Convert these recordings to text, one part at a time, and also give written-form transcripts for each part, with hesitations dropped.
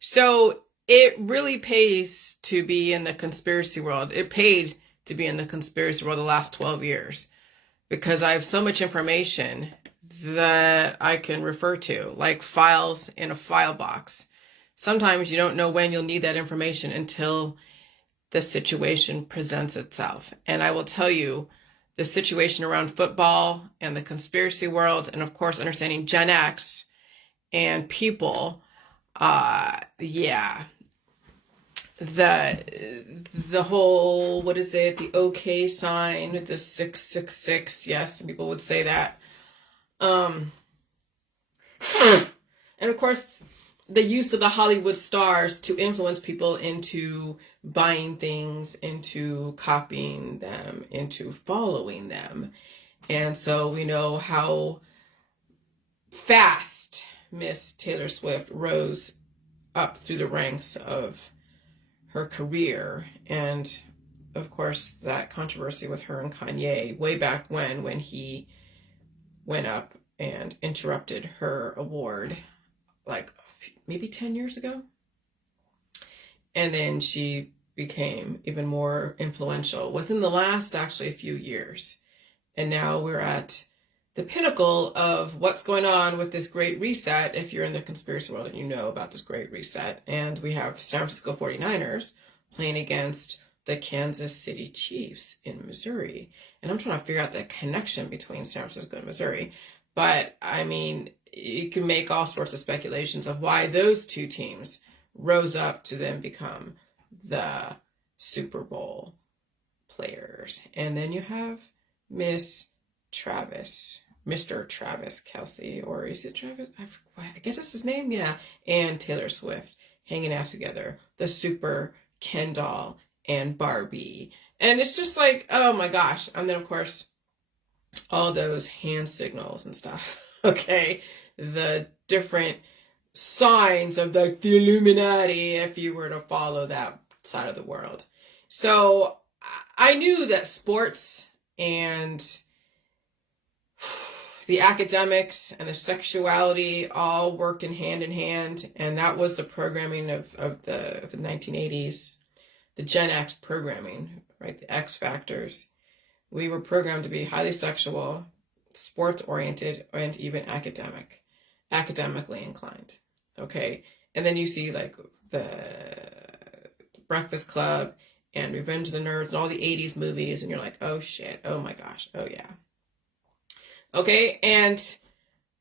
So it really pays to be in the conspiracy world. It paid to be in the conspiracy world the last 12 years because I have so much information that I can refer to, like files in a file box. Sometimes you don't know when you'll need that information until the situation presents itself. And I will tell you, the situation around football and the conspiracy world, and of course, understanding Gen X and people, yeah, the whole, what is it, the OK sign, the 666, yes, some people would say that. And of course, the use of the Hollywood stars to influence people into buying things, into copying them, into following them. And so we know how fast Miss Taylor Swift rose up through the ranks of her career. And of course, that controversy with her and Kanye way back when he went up and interrupted her award, like maybe 10 years ago. And then she became even more influential within the last actually a few years. And now we're at the pinnacle of what's going on with this great reset, if you're in the conspiracy world and you know about this great reset. And we have San Francisco 49ers playing against the Kansas City Chiefs in Missouri. And I'm trying to figure out the connection between San Francisco and Missouri. But I mean, you can make all sorts of speculations of why those two teams rose up to then become the Super Bowl players. And then you have Mr. Travis Kelce, or is it Travis? I guess that's his name, yeah. And Taylor Swift hanging out together, the Super Ken doll and Barbie. And it's just like, oh my gosh. And then of course, all those hand signals and stuff. Okay, the different signs of the Illuminati, if you were to follow that side of the world. So I knew that sports and the academics and the sexuality all worked in hand, and that was the programming of the 1980s, the Gen X programming, right? The X factors. We were programmed to be highly sexual, sports-oriented, and even academically inclined, okay? And then you see like the Breakfast Club and Revenge of the Nerds and all the 80s movies, and you're like, oh shit, oh my gosh, oh yeah. Okay, and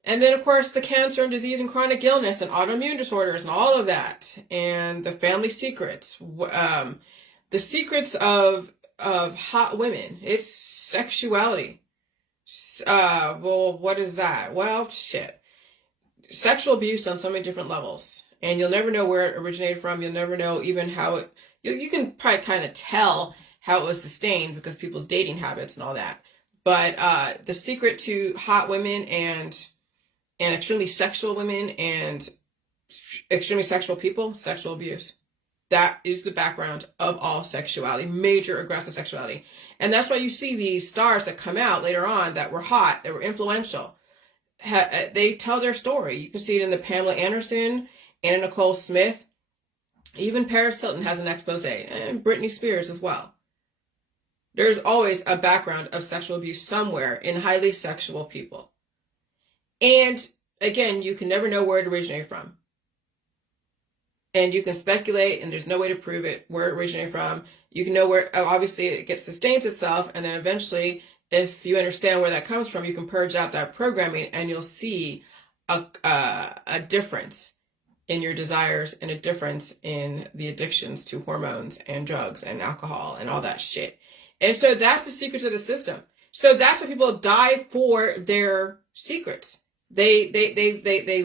then of course the cancer and disease and chronic illness and autoimmune disorders and all of that, and the family secrets, the secrets of hot women. It's sexuality. Well, what is that? Well, shit. Sexual abuse on so many different levels. And you'll never know where it originated from. You'll never know even how it... You can probably kind of tell how it was sustained because people's dating habits and all that. But the secret to hot women and extremely sexual women and extremely sexual people, sexual abuse. That is the background of all sexuality, major aggressive sexuality. And that's why you see these stars that come out later on that were hot, that were influential. They tell their story. You can see it in the Pamela Anderson, Anna Nicole Smith. Even Paris Hilton has an expose, and Britney Spears as well. There's always a background of sexual abuse somewhere in highly sexual people. And again, you can never know where it originated from. And you can speculate, and there's no way to prove it, where it originated from. You can know where, obviously, it sustains itself, and then eventually, if you understand where that comes from, you can purge out that programming, and you'll see a difference in your desires and a difference in the addictions to hormones and drugs and alcohol and all that shit. And so that's the secrets of the system. So that's why people die for their secrets. They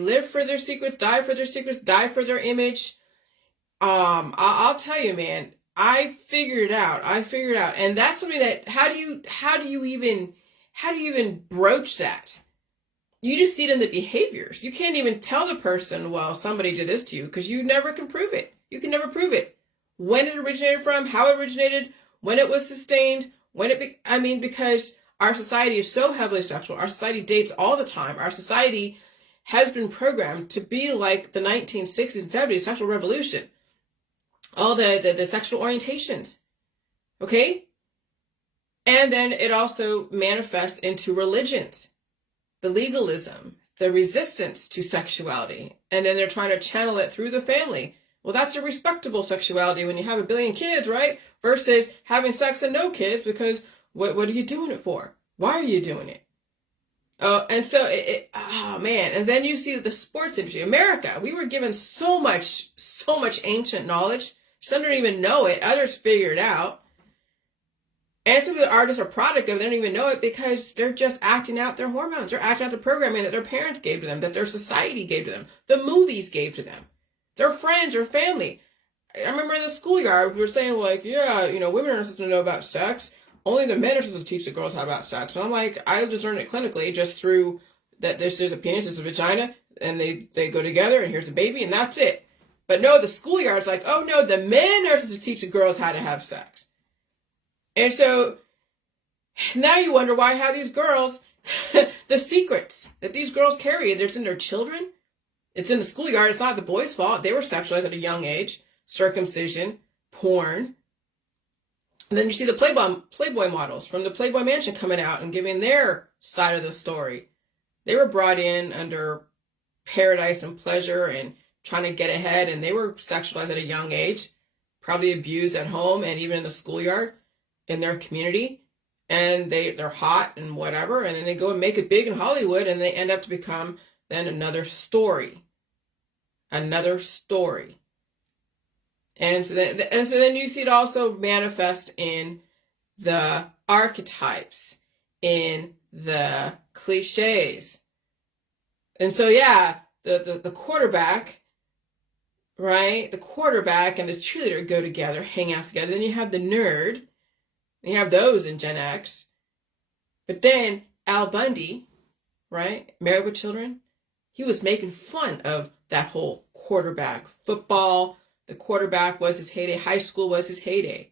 live for their secrets, die for their secrets, die for their image. I'll tell you, man, I figured it out. And that's something that, how do you even broach that? You just see it in the behaviors. You can't even tell the person, well, somebody did this to you, because you never can prove it. You can never prove it. When it originated from, how it originated, when it was sustained, because our society is so heavily sexual. Our society dates all the time. Our society has been programmed to be like the 1960s and 70s sexual revolution. All the sexual orientations. Okay? And then it also manifests into religions, the legalism, the resistance to sexuality. And then they're trying to channel it through the family. Well, that's a respectable sexuality when you have 1 billion kids, right? Versus having sex and no kids, because what are you doing it for? Why are you doing it? And so, oh man. And then you see the sports industry. America, we were given so much ancient knowledge. Some don't even know it. Others figure it out. And some of the artists are product of it. They don't even know it because they're just acting out their hormones. They're acting out the programming that their parents gave to them, that their society gave to them, the movies gave to them, their friends or family. I remember in the schoolyard, we were saying like, yeah, women aren't supposed to know about sex. Only the men are supposed to teach the girls how about sex. And I'm like, I just learned it clinically just through that there's a penis, there's a vagina, and they go together, and here's the baby, and that's it. But no, the schoolyard's like, oh no, the men are supposed to teach the girls how to have sex. And so now you wonder why how these girls, the secrets that these girls carry, it's in their children. It's in the schoolyard. It's not the boys' fault. They were sexualized at a young age. Circumcision, porn. And then you see the Playboy models from the Playboy Mansion coming out and giving their side of the story. They were brought in under paradise and pleasure and trying to get ahead, and they were sexualized at a young age, probably abused at home and even in the schoolyard, in their community, and they're hot and whatever, and then they go and make it big in Hollywood, and they end up to become then another story. And so then you see it also manifest in the archetypes, in the cliches. And so yeah, the quarterback, right? The quarterback and the cheerleader go together, hang out together. Then you have the nerd. You have those in Gen X. But then Al Bundy, right? Married with Children. He was making fun of that whole quarterback. Football, the quarterback was his heyday. High school was his heyday.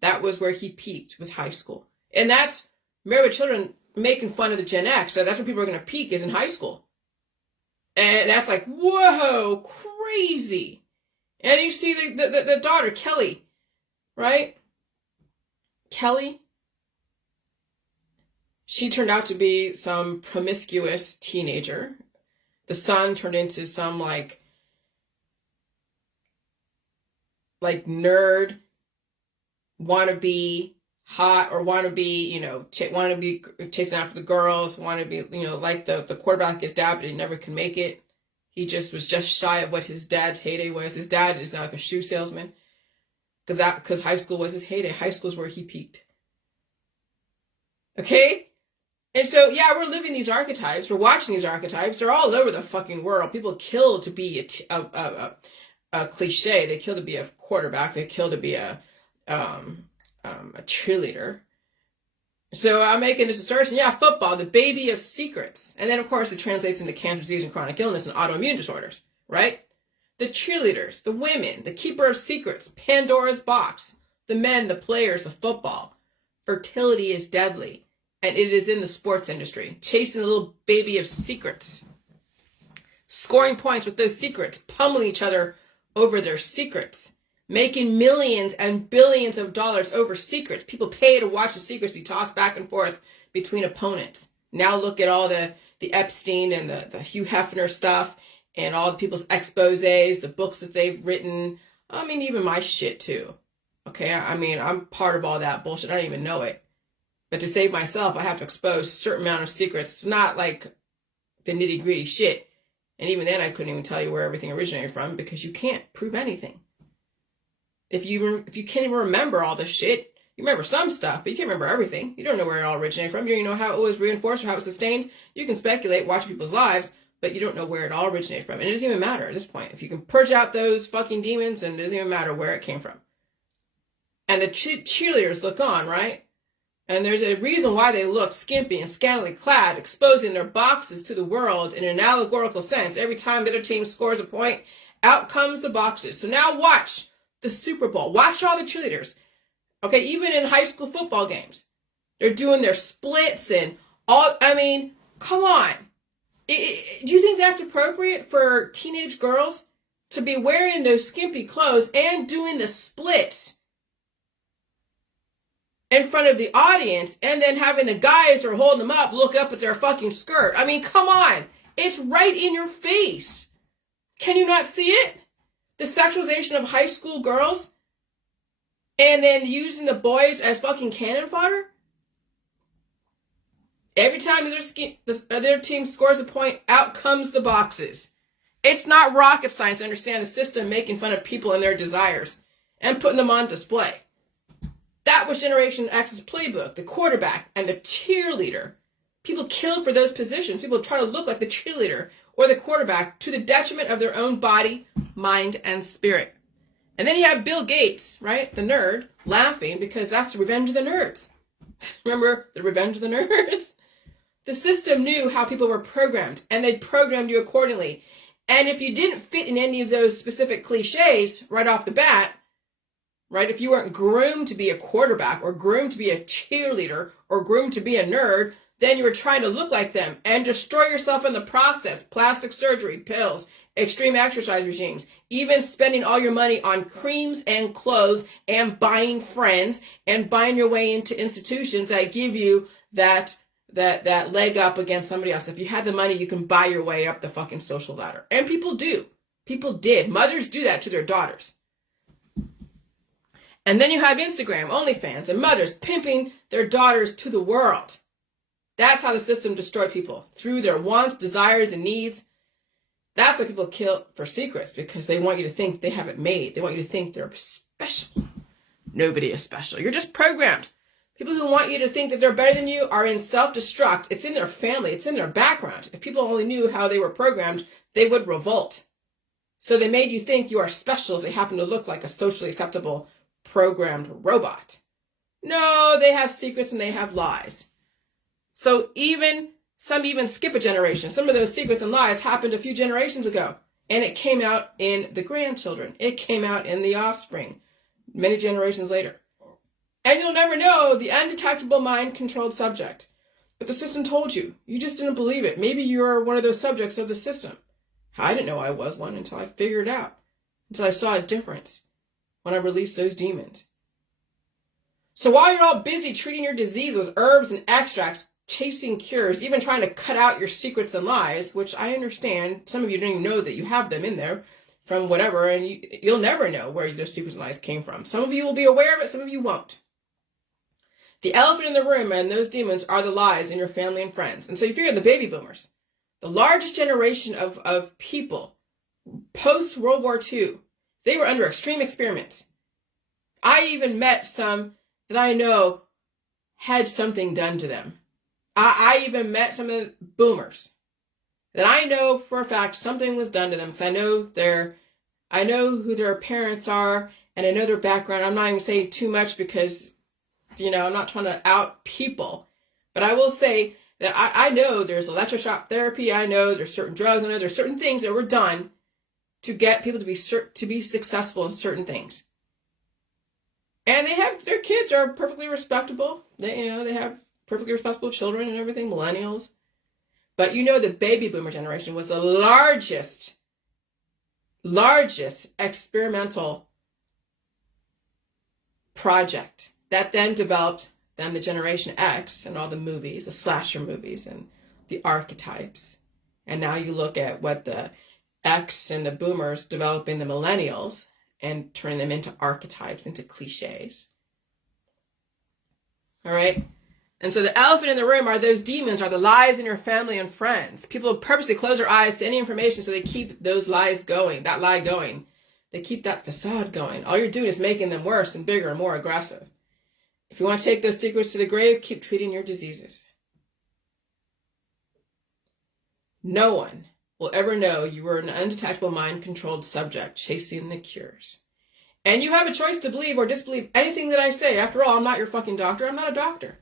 That was where he peaked, was high school. And that's Married with Children making fun of the Gen X. So that's where people are going to peak, is in high school. And that's like, whoa, crazy. And you see the daughter, Kelly, right? Kelly, she turned out to be some promiscuous teenager. The son turned into some like nerd, wannabe hot, or wannabe, wannabe chasing after the girls, wannabe, like the quarterback, his dad, but he never could make it. He was just shy of what his dad's heyday was. His dad is now like a shoe salesman. Because high school was his heyday. High school is where he peaked. Okay? And so, yeah, we're living these archetypes. We're watching these archetypes. They're all over the fucking world. People kill to be a cliche. They kill to be a quarterback. They kill to be a cheerleader. So I'm making this assertion. Yeah, football, the baby of secrets. And then, of course, it translates into cancer, disease, and chronic illness and autoimmune disorders. Right? The cheerleaders, the women, the keeper of secrets, Pandora's box, the men, the players, the football. Fertility is deadly, and it is in the sports industry. Chasing a little baby of secrets. Scoring points with those secrets, pummeling each other over their secrets. Making millions and billions of dollars over secrets. People pay to watch the secrets be tossed back and forth between opponents. Now look at all the Epstein and the Hugh Hefner stuff. And all the people's exposés, the books that they've written. I mean, even my shit too. Okay, I mean, I'm part of all that bullshit. I don't even know it. But to save myself, I have to expose a certain amount of secrets. It's not like the nitty gritty shit. And even then, I couldn't even tell you where everything originated from because you can't prove anything. If you can't even remember all this shit, you remember some stuff, but you can't remember everything. You don't know where it all originated from. You don't even know how it was reinforced or how it was sustained. You can speculate, watch people's lives, but you don't know where it all originated from. And it doesn't even matter at this point. If you can purge out those fucking demons, then it doesn't even matter where it came from. And the cheerleaders look on, right? And there's a reason why they look skimpy and scantily clad, exposing their boxes to the world in an allegorical sense. Every time the other team scores a point, out comes the boxes. So now watch the Super Bowl. Watch all the cheerleaders. Okay, even in high school football games. They're doing their splits and all, I mean, come on. Do you think that's appropriate for teenage girls to be wearing those skimpy clothes and doing the splits in front of the audience, and then having the guys who are holding them up look up at their fucking skirt. I mean, come on. It's right in your face. Can you not see it? The sexualization of high school girls, and then using the boys as fucking cannon fodder. Every time their team scores a point, out comes the boxes. It's not rocket science to understand the system making fun of people and their desires and putting them on display. That was Generation X's playbook, the quarterback and the cheerleader. People killed for those positions. People try to look like the cheerleader or the quarterback to the detriment of their own body, mind, and spirit. And then you have Bill Gates, right, the nerd, laughing because that's the revenge of the nerds. Remember the revenge of the nerds? The system knew how people were programmed, and they programmed you accordingly. And if you didn't fit in any of those specific cliches right off the bat, right? If you weren't groomed to be a quarterback or groomed to be a cheerleader or groomed to be a nerd, then you were trying to look like them and destroy yourself in the process. Plastic surgery, pills, extreme exercise regimes, even spending all your money on creams and clothes and buying friends and buying your way into institutions that give you that leg up against somebody else. If you had the money, you can buy your way up the fucking social ladder. And people do. People did. Mothers do that to their daughters. And then you have Instagram, OnlyFans, and mothers pimping their daughters to the world. That's how the system destroyed people, through their wants, desires, and needs. That's why people kill for secrets, because they want you to think they have it made. They want you to think they're special. Nobody is special. You're just programmed. People who want you to think that they're better than you are in self-destruct. It's in their family. It's in their background. If people only knew how they were programmed, they would revolt. So they made you think you are special if they happen to look like a socially acceptable programmed robot. No, they have secrets and they have lies. So some even skip a generation. Some of those secrets and lies happened a few generations ago. And it came out in the grandchildren. It came out in the offspring many generations later. And you'll never know the undetectable mind-controlled subject. But the system told you. You just didn't believe it. Maybe you're one of those subjects of the system. I didn't know I was one until I figured it out. Until I saw a difference when I released those demons. So while you're all busy treating your disease with herbs and extracts, chasing cures, even trying to cut out your secrets and lies, which I understand, some of you don't even know that you have them in there from whatever, and you'll never know where those secrets and lies came from. Some of you will be aware of it, some of you won't. The elephant in the room and those demons are the lies in your family and friends. And so you figure the baby boomers, the largest generation of people post-World War II, they were under extreme experiments. I even met some that I know had something done to them. I even met some of the boomers that I know for a fact something was done to them, because I know who their parents are, and I know their background. I'm not even saying too much because, I'm not trying to out people, but I will say that I know there's electroshock therapy. I know there's certain drugs. I know there's certain things that were done to get people to be successful in certain things. And their kids are perfectly respectable. They have perfectly respectable children and everything, millennials. But the baby boomer generation was the largest experimental project that then developed the Generation X and all the movies, the slasher movies and the archetypes. And now you look at what the X and the boomers developing the millennials and turning them into archetypes, into cliches. All right? And so the elephant in the room are those demons, are the lies in your family and friends. People purposely close their eyes to any information so they keep those lies going, that lie going. They keep that facade going. All you're doing is making them worse and bigger and more aggressive. If you want to take those secrets to the grave, keep treating your diseases. No one will ever know you were an undetectable mind-controlled subject chasing the cures. And you have a choice to believe or disbelieve anything that I say. After all, I'm not your fucking doctor. I'm not a doctor.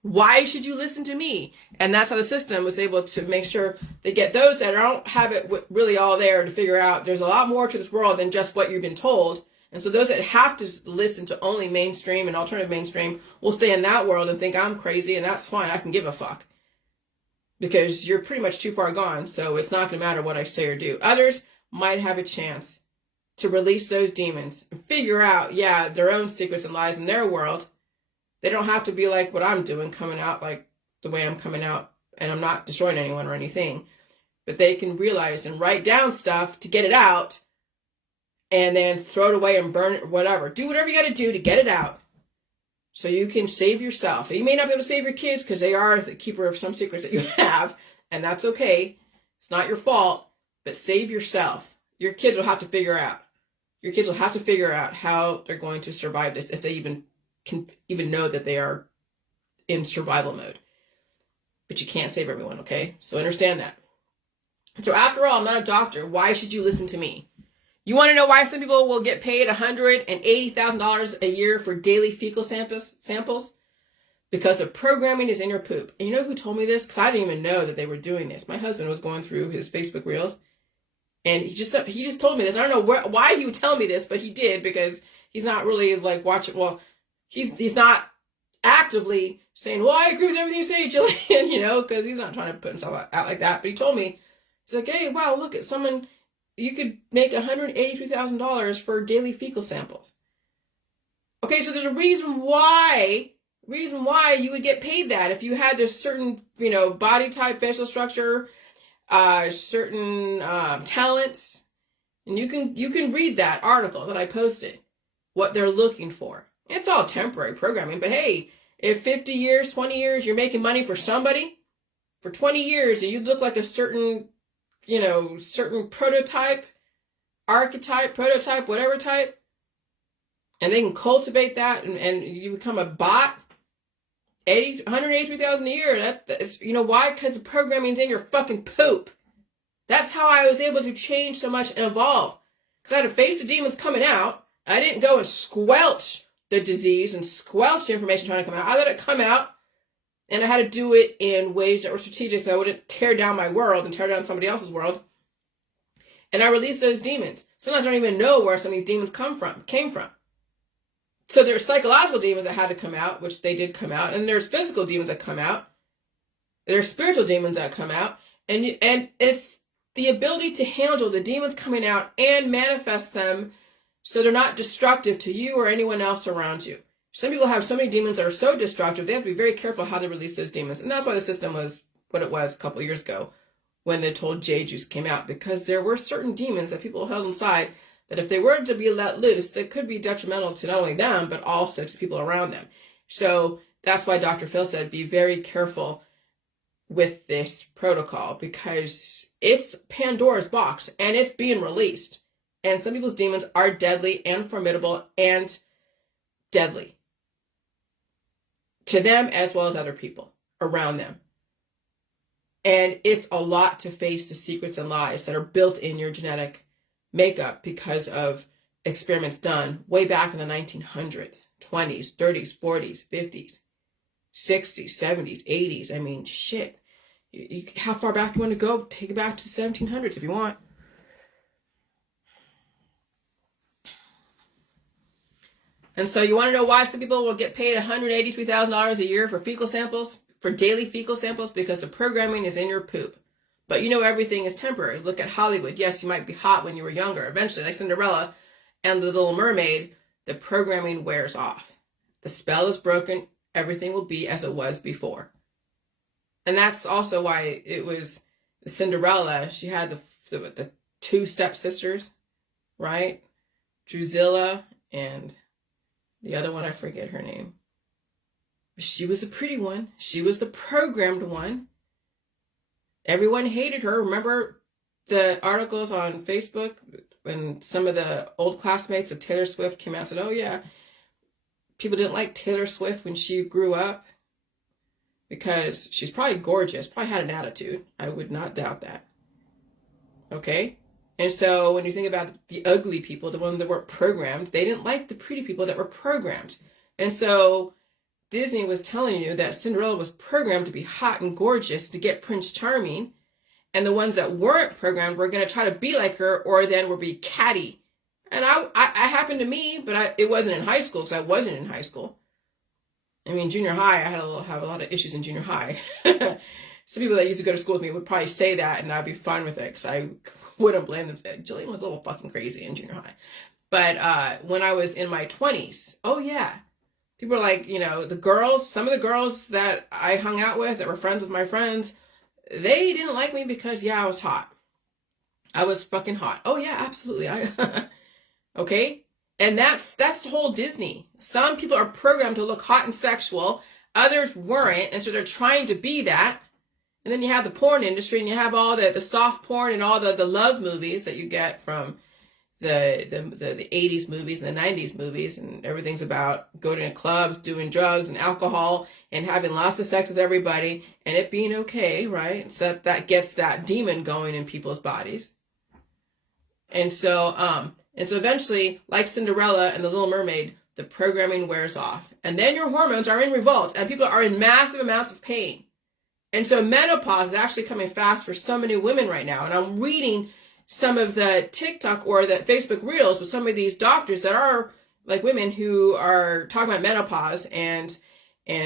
Why should you listen to me? And that's how the system was able to make sure they get those that don't have it really all there to figure out there's a lot more to this world than just what you've been told. And so those that have to listen to only mainstream and alternative mainstream will stay in that world and think I'm crazy, and that's fine. I can give a fuck. because you're pretty much too far gone. So it's not going to matter what I say or do. Others might have a chance to release those demons and figure out, their own secrets and lies in their world. They don't have to be like what I'm doing, coming out like the way I'm coming out, and I'm not destroying anyone or anything. But they can realize and write down stuff to get it out, and then throw it away and burn it or whatever. Do whatever you got to do to get it out so you can save yourself. You may not be able to save your kids because they are the keeper of some secrets that you have, and that's okay. It's not your fault, but save yourself. Your kids will have to figure out. Your kids will have to figure out how they're going to survive this, if they even can even know that they are in survival mode. But you can't save everyone, okay? So understand that. So after all, I'm not a doctor. Why should you listen to me? You want to know why some people will get paid $180,000 a year for daily fecal samples? Because the programming is in your poop. And you know who told me this? Because I didn't even know that they were doing this. My husband was going through his Facebook reels, and he just told me this. I don't know why he would tell me this, but he did, because he's not really like watching. Well, he's not actively saying, well, I agree with everything you say, Jillian, because he's not trying to put himself out like that. But he told me, he's like, hey, wow, look at someone. You could make $183,000 for daily fecal samples. Okay, so there's a reason why you would get paid that if you had this certain, body type, facial structure, certain talents. And you can read that article that I posted, what they're looking for. It's all temporary programming, but hey, if 50 years, 20 years, you're making money for somebody, for 20 years, and you look like a certain prototype, archetype, prototype, whatever type, and they can cultivate that and you become a bot, $183,000 a year. That's why? Because the programming's in your fucking poop. That's how I was able to change so much and evolve. Because I had to face the demons coming out. I didn't go and squelch the disease and squelch the information trying to come out. I let it come out, and I had to do it in ways that were strategic so I wouldn't tear down my world and tear down somebody else's world. And I released those demons. Sometimes I don't even know where some of these demons came from. So there's psychological demons that had to come out, which they did come out, and there's physical demons that come out. There's spiritual demons that come out, and it's the ability to handle the demons coming out and manifest them so they're not destructive to you or anyone else around you. Some people have so many demons that are so destructive, they have to be very careful how they release those demons. And that's why the system was what it was a couple of years ago when the told J juice came out, because there were certain demons that people held inside that if they were to be let loose, that could be detrimental to not only them, but also to people around them. So that's why Dr. Phil said, be very careful with this protocol, because it's Pandora's box and it's being released. And some people's demons are deadly and formidable and deadly to them as well as other people around them. And it's a lot to face the secrets and lies that are built in your genetic makeup because of experiments done way back in the 1900s, 20s, 30s, 40s, 50s, 60s, 70s, 80s. I mean, shit. How far back you want to go? Take it back to the 1700s if you want. And so you want to know why some people will get paid $183,000 a year for fecal samples, for daily fecal samples? Because the programming is in your poop. But everything is temporary. Look at Hollywood. Yes, you might be hot when you were younger. Eventually, like Cinderella and the Little Mermaid, the programming wears off. The spell is broken. Everything will be as it was before. And that's also why it was Cinderella. She had the two stepsisters, right? Drusilla and the other one, I forget her name. She was the pretty one. She was the programmed one. Everyone hated her. Remember the articles on Facebook when some of the old classmates of Taylor Swift came out and said, oh yeah, people didn't like Taylor Swift when she grew up because she's probably gorgeous, probably had an attitude. I would not doubt that. Okay? And so when you think about the ugly people, the ones that weren't programmed, they didn't like the pretty people that were programmed. And so Disney was telling you that Cinderella was programmed to be hot and gorgeous to get Prince Charming. And the ones that weren't programmed were going to try to be like her or then would be catty. And I happened to me, but it wasn't in high school because I wasn't in high school. I mean, junior high, I had have a lot of issues in junior high. some people that used to go to school with me would probably say that, and I'd be fine with it because I wouldn't blame them. Jillian was a little fucking crazy in junior high. But when I was in my 20s, oh yeah, people were like, the girls, some of the girls that I hung out with that were friends with my friends, they didn't like me because, I was hot. I was fucking hot. Oh yeah, absolutely. Okay? And that's the whole Disney. Some people are programmed to look hot and sexual. Others weren't. And so they're trying to be that. And then you have the porn industry, and you have all the soft porn and all the love movies that you get from the 80s movies and the 90s movies, and everything's about going to clubs, doing drugs and alcohol, and having lots of sex with everybody, and it being okay, right? So that gets that demon going in people's bodies. And so eventually, like Cinderella and the Little Mermaid, the programming wears off. And then your hormones are in revolt, and people are in massive amounts of pain. And so menopause is actually coming fast for so many women right now. And I'm reading some of the TikTok or the Facebook reels with some of these doctors that are like women who are talking about menopause and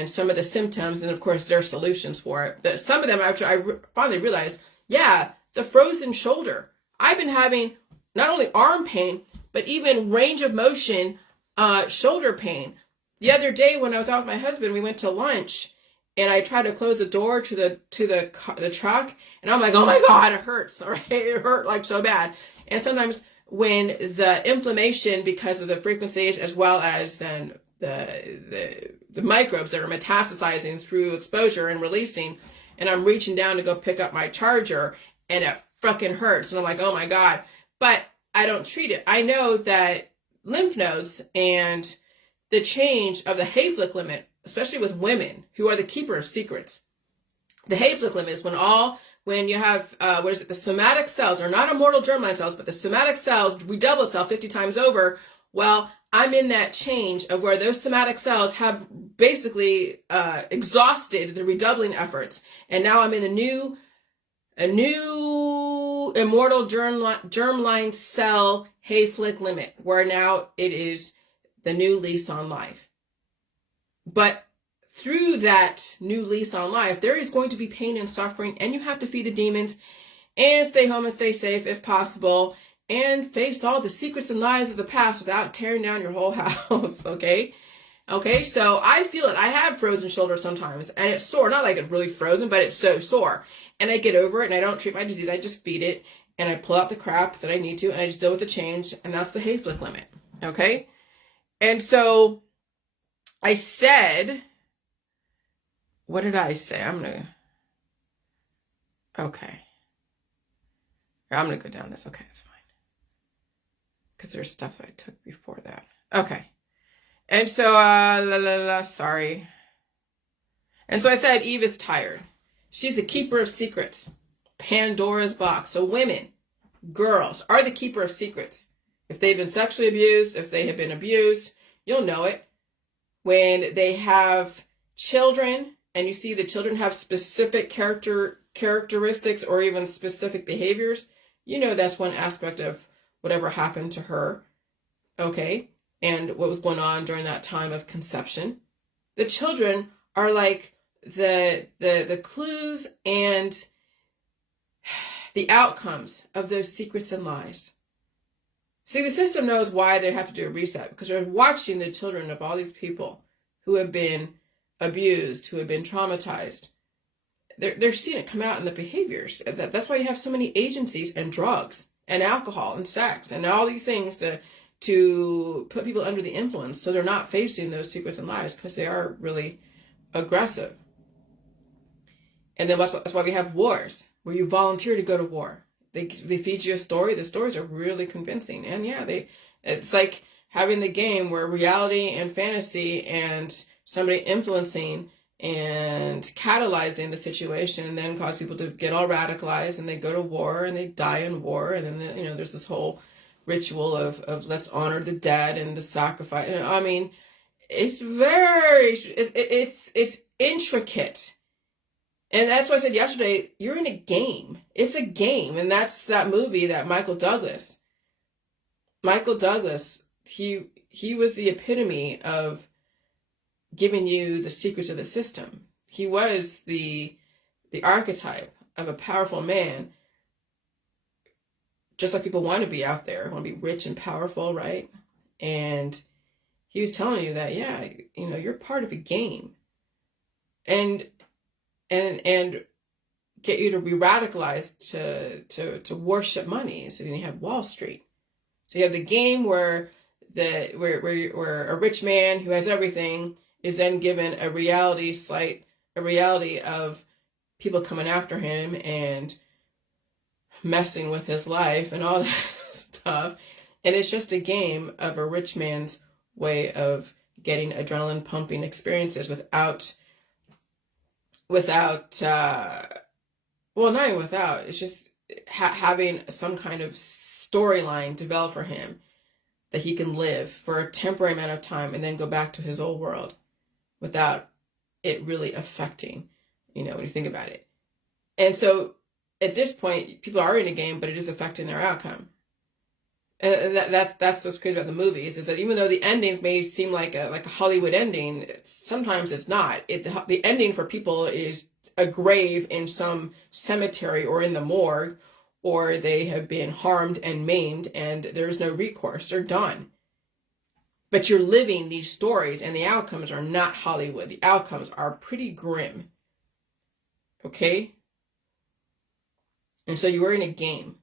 some of the symptoms, and of course their solutions for it. But some of them, after I finally realized, the frozen shoulder. I've been having not only arm pain, but even range of motion shoulder pain. The other day when I was out with my husband, we went to lunch, and I tried to close the door to the truck, and I'm like, oh my God, it hurts. All right, it hurt like so bad. And sometimes when the inflammation, because of the frequencies, as well as then the microbes that are metastasizing through exposure and releasing, and I'm reaching down to go pick up my charger, and it fucking hurts, and I'm like, oh my God. But I don't treat it. I know that lymph nodes and the change of the Hayflick limit, especially with women who are the keeper of secrets. The Hayflick limit is when you have, the somatic cells, are not immortal germline cells, but the somatic cells redouble itself 50 times over. Well, I'm in that change of where those somatic cells have basically exhausted the redoubling efforts. And now I'm in a new immortal germline cell Hayflick limit, where now it is the new lease on life. But through that new lease on life, there is going to be pain and suffering, and you have to feed the demons and stay home and stay safe if possible, and face all the secrets and lies of the past without tearing down your whole house. Okay, so I feel it. I have frozen shoulder sometimes, and it's sore. Not like it's really frozen, but it's so sore. And I get over it, and I don't treat my disease. I just feed it, and I pull out the crap that I need to, and I just deal with the change, and that's the Hayflick limit. Okay, and so I said, what did I say? I'm going to go down this. Okay, that's fine. Because there's stuff that I took before that. Okay. And so, sorry. And so I said Eve is tired. She's the keeper of secrets. Pandora's box. So women, girls, are the keeper of secrets. If they've been sexually abused, if they have been abused, you'll know it. When they have children, and you see the children have specific characteristics or even specific behaviors, that's one aspect of whatever happened to her. Okay? And what was going on during that time of conception. The children are like the clues and the outcomes of those secrets and lies. See, the system knows why they have to do a reset, because they're watching the children of all these people who have been abused, who have been traumatized. They're seeing it come out in the behaviors. That's why you have so many agencies and drugs and alcohol and sex and all these things to put people under the influence, so they're not facing those secrets and lies, because they are really aggressive. And then that's why we have wars, where you volunteer to go to war. They feed you a story. The stories are really convincing. And it's like having the game where reality and fantasy and somebody influencing and catalyzing the situation, and then cause people to get all radicalized, and they go to war and they die in war. And then, there's this whole ritual of let's honor the dead and the sacrifice. It's it's intricate. And that's why I said yesterday, you're in a game. It's a game. And that's that movie that Michael Douglas, he was the epitome of giving you the secrets of the system. He was the the archetype of a powerful man, just like people want to be out there, want to be rich and powerful, right? And he was telling you that, yeah, you know, you're part of a game. And get you to be radicalized to worship money. So then you have Wall Street. So you have the game where a rich man who has everything is then given a reality of people coming after him and messing with his life and all that stuff. And it's just a game of a rich man's way of getting adrenaline pumping experiences without well, not even without, it's just having some kind of storyline develop for him that he can live for a temporary amount of time and then go back to his old world without it really affecting, you know, when you think about it. And so at this point, people are in a game, but it is affecting their outcome. And that's what's crazy about the movies, is that even though the endings may seem like a Hollywood ending, sometimes it's not. The ending for people is a grave in some cemetery or in the morgue, or they have been harmed and maimed and there's no recourse. They're done. But you're living these stories, and the outcomes are not Hollywood. The outcomes are pretty grim. Okay? And so you were in a game.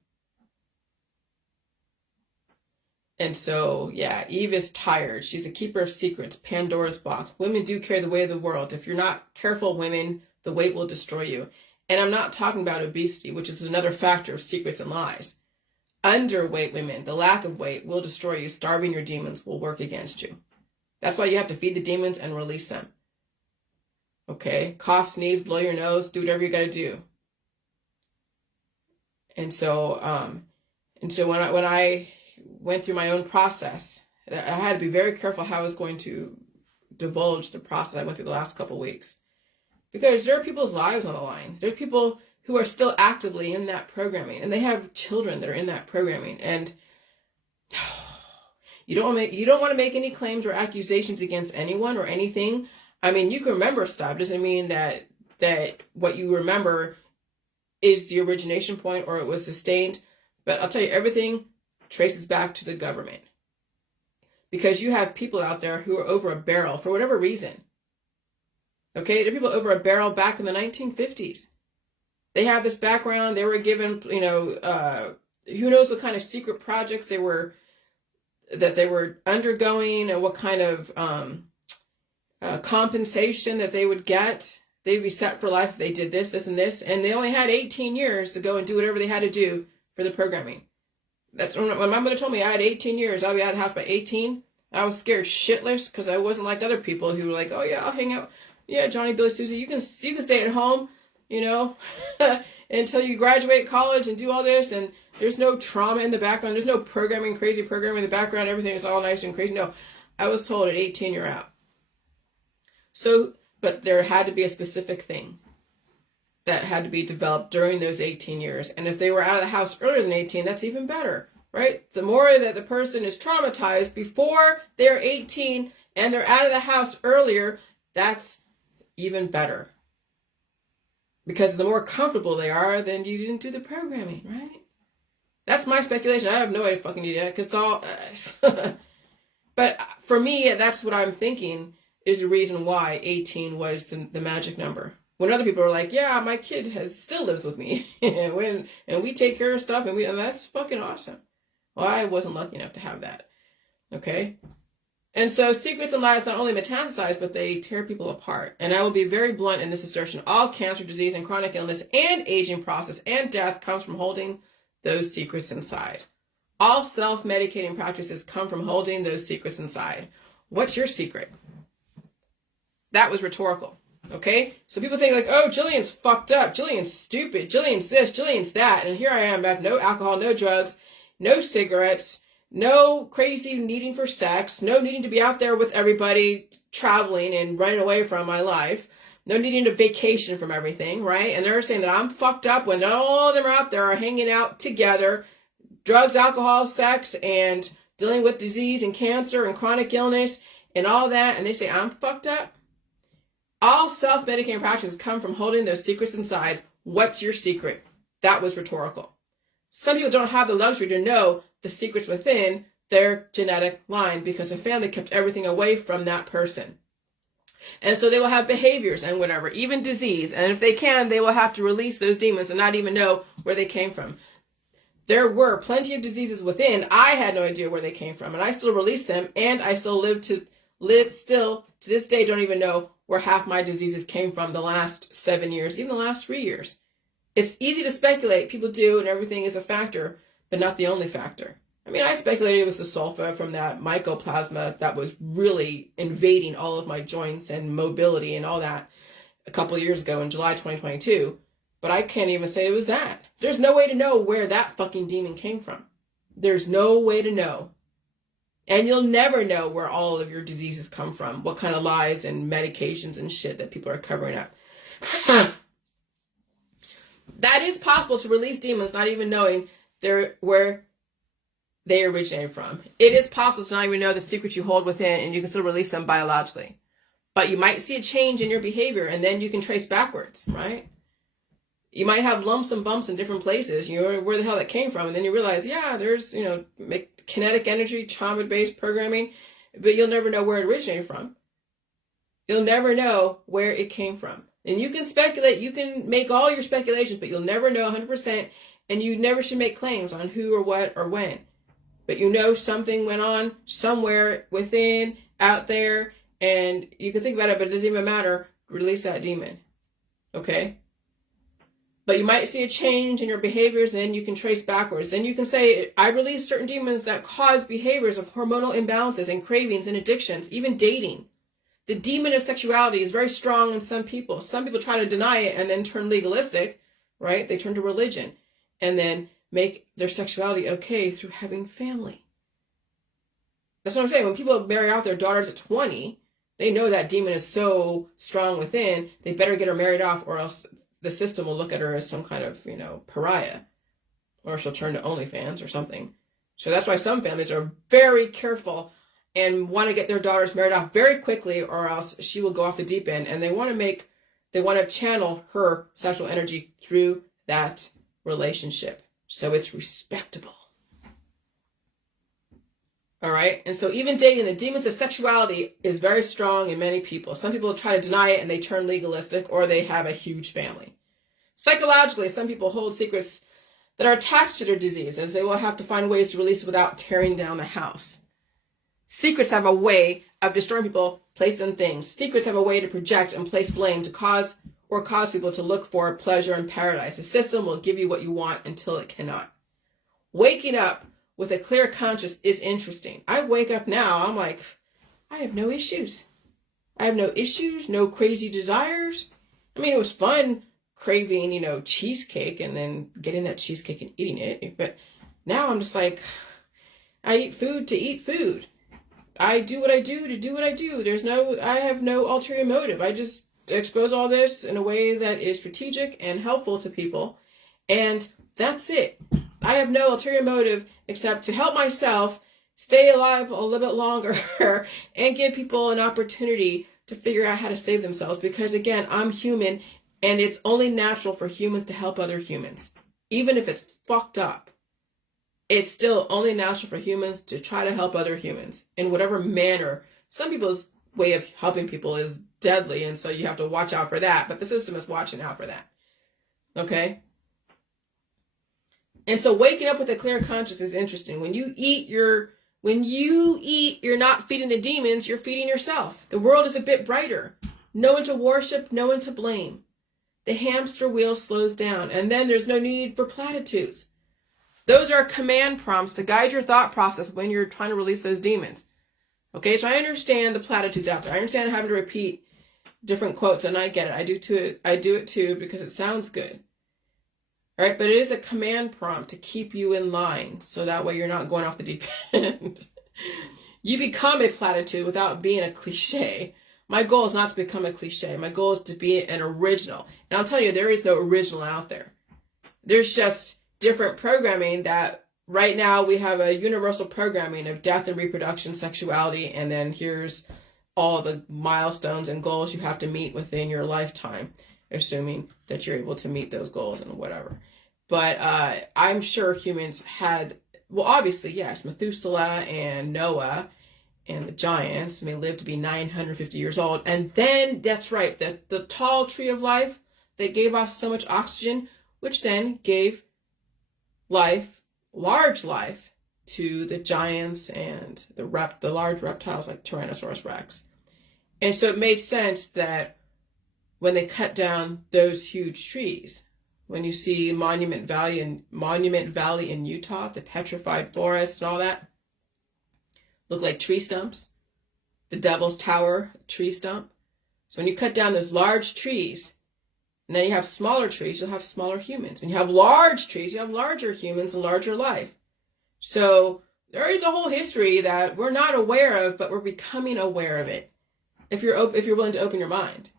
And so, yeah, Eve is tired. She's a keeper of secrets, Pandora's box. Women do carry the weight of the world. If you're not careful, women, the weight will destroy you. And I'm not talking about obesity, which is another factor of secrets and lies. Underweight women, the lack of weight, will destroy you. Starving your demons will work against you. That's why you have to feed the demons and release them. Okay? Cough, sneeze, blow your nose, do whatever you got to do. And so when I went through my own process, I had to be very careful how I was going to divulge the process I went through the last couple of weeks. Because there are people's lives on the line. There's people who are still actively in that programming, and they have children that are in that programming. And you don't want to make any claims or accusations against anyone or anything. I mean, you can remember stuff. Doesn't mean that what you remember is the origination point or it was sustained. But I'll tell you, everything traces back to the government. Because you have people out there who are over a barrel for whatever reason. Okay, there are people over a barrel back in the 1950s. They have this background. They were given, who knows what kind of secret projects they were undergoing, and what kind of compensation that they would get. They'd be set for life if they did this, this, and this. And they only had 18 years to go and do whatever they had to do for the programming. That's when my mother told me I had 18 years. I'll be out of the house by 18. I was scared shitless because I wasn't like other people who were like, oh yeah, I'll hang out. Yeah, Johnny, Billy, Susie, you can stay at home, until you graduate college and do all this, and there's no trauma in the background. There's no crazy programming in the background. Everything is all nice and crazy. No, I was told at 18 you're out. So, but there had to be a specific thing that had to be developed during those 18 years. And if they were out of the house earlier than 18, that's even better, right? The more that the person is traumatized before they're 18 and they're out of the house earlier, that's even better. Because the more comfortable they are, then you didn't do the programming, right? That's my speculation. I have no idea fucking do that, because it's all... But for me, that's what I'm thinking is the reason why 18 was the magic number. When other people are like, yeah, my kid still lives with me, and we take care of stuff, and that's fucking awesome. Well, I wasn't lucky enough to have that. Okay? And so secrets and lies not only metastasize, but they tear people apart. And I will be very blunt in this assertion. All cancer, disease, and chronic illness and aging process and death comes from holding those secrets inside. All self-medicating practices come from holding those secrets inside. What's your secret? That was rhetorical. Okay? So people think like, oh, Jillian's fucked up. Jillian's stupid. Jillian's this. Jillian's that. And here I am. I have no alcohol, no drugs, no cigarettes, no crazy needing for sex, no needing to be out there with everybody, traveling and running away from my life, no needing to vacation from everything, right? And they're saying that I'm fucked up when all of them are out there are hanging out together, drugs, alcohol, sex, and dealing with disease and cancer and chronic illness and all that. And they say I'm fucked up. All self-medicating practices come from holding those secrets inside. What's your secret? That was rhetorical. Some people don't have the luxury to know the secrets within their genetic line because the family kept everything away from that person. And so they will have behaviors and whatever, even disease. And if they can, they will have to release those demons and not even know where they came from. There were plenty of diseases within. I had no idea where they came from. And I still released them. And I still still to this day, don't even know where half my diseases came from the last 7 years, even the last 3 years. It's easy to speculate. People do, and everything is a factor, but not the only factor. I mean, I speculated it was the sulfa from that mycoplasma that was really invading all of my joints and mobility and all that a couple of years ago in July 2022. But I can't even say it was that. There's no way to know where that fucking demon came from. There's no way to know. And you'll never know where all of your diseases come from, what kind of lies and medications and shit that people are covering up. That is possible to release demons not even knowing where they originated from. It is possible to not even know the secrets you hold within, and you can still release them biologically. But you might see a change in your behavior, and then you can trace backwards, right? You might have lumps and bumps in different places. You know where the hell that came from, and then you realize, yeah, there's, kinetic energy, trauma-based programming, but you'll never know where it originated from. You'll never know where it came from. And you can speculate, you can make all your speculations, but you'll never know 100%, and you never should make claims on who or what or when. But you know something went on somewhere within, out there, and you can think about it, but it doesn't even matter. Release that demon. Okay? But you might see a change in your behaviors, and you can trace backwards. Then you can say, I release certain demons that cause behaviors of hormonal imbalances and cravings and addictions, even dating. The demon of sexuality is very strong in some people. Some people try to deny it and then turn legalistic, right? They turn to religion and then make their sexuality okay through having family. That's what I'm saying. When people marry out their daughters at 20, they know that demon is so strong within, they better get her married off, or else the system will look at her as some kind of, pariah, or she'll turn to OnlyFans or something. So that's why some families are very careful and want to get their daughters married off very quickly, or else she will go off the deep end. And they want to channel her sexual energy through that relationship, so it's respectable. All right. And so even dating, the demons of sexuality is very strong in many people. Some people try to deny it and they turn legalistic, or they have a huge family. Psychologically, some people hold secrets that are attached to their disease, as they will have to find ways to release it without tearing down the house. Secrets have a way of destroying people, place, and things. Secrets have a way to project and place blame to cause people to look for pleasure and paradise. The system will give you what you want until it cannot. Waking up with a clear conscience is interesting. I wake up now, I'm like, I have no issues. I have no issues, no crazy desires. I mean, it was fun craving, cheesecake and then getting that cheesecake and eating it. But now I'm just like, I eat food to eat food. I do what I do to do what I do. I have no ulterior motive. I just expose all this in a way that is strategic and helpful to people. And that's it. I have no ulterior motive except to help myself stay alive a little bit longer and give people an opportunity to figure out how to save themselves. Because again, I'm human, and it's only natural for humans to help other humans. Even if it's fucked up, it's still only natural for humans to try to help other humans in whatever manner. Some people's way of helping people is deadly, and so you have to watch out for that. But the system is watching out for that. Okay? And so waking up with a clear conscience is interesting. When you eat, you're not feeding the demons, you're feeding yourself. The world is a bit brighter. No one to worship, no one to blame. The hamster wheel slows down, and then there's no need for platitudes. Those are command prompts to guide your thought process when you're trying to release those demons. Okay, so I understand the platitudes out there. I understand having to repeat different quotes, and I get it. I do it too because it sounds good. All right, but it is a command prompt to keep you in line, so that way you're not going off the deep end. You become a platitude without being a cliche. My goal is not to become a cliche. My goal is to be an original. And I'll tell you, there is no original out there. There's just different programming that right now we have a universal programming of death and reproduction, sexuality, and then here's all the milestones and goals you have to meet within your lifetime, assuming that you're able to meet those goals and whatever. But I'm sure humans had, well, obviously, yes, Methuselah and Noah and the giants may live to be 950 years old. And then, that's right, the tall tree of life that gave off so much oxygen, which then gave life, large life, to the giants and the large reptiles like Tyrannosaurus Rex. And so it made sense that when they cut down those huge trees, when you see Monument Valley in Utah, the petrified forest and all that, look like tree stumps. The Devil's Tower tree stump. So when you cut down those large trees, and then you have smaller trees, you'll have smaller humans. When you have large trees, you have larger humans and larger life. So there is a whole history that we're not aware of, but we're becoming aware of it. If you're willing to open your mind.